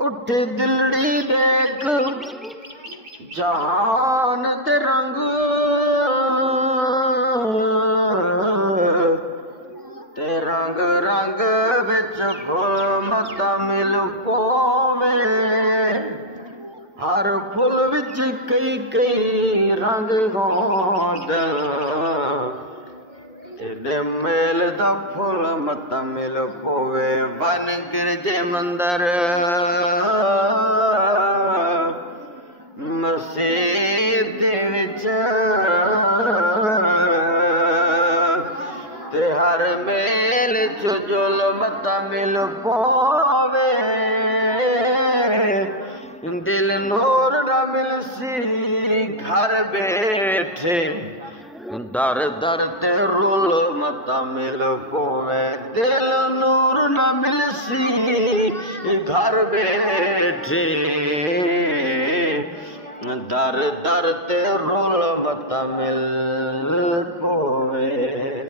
उठ दिल्ली देख जहान ते रंग रंग बिच फुल मत मिल पोवे हर फुल बिच कई कई रंग होंदा तेरे मेल दा फुल मत मिल पोवे बन गिरजे मंदर मसीत विच ते हर मेल च जुल्मत मिल पोवे दिल नूर न मिलसी घर बैठे दर दर ते रुल मत मिल पोवे दिल नूर न मिलसी घर बैठे दर दर ते रुल मत मिल पोवे।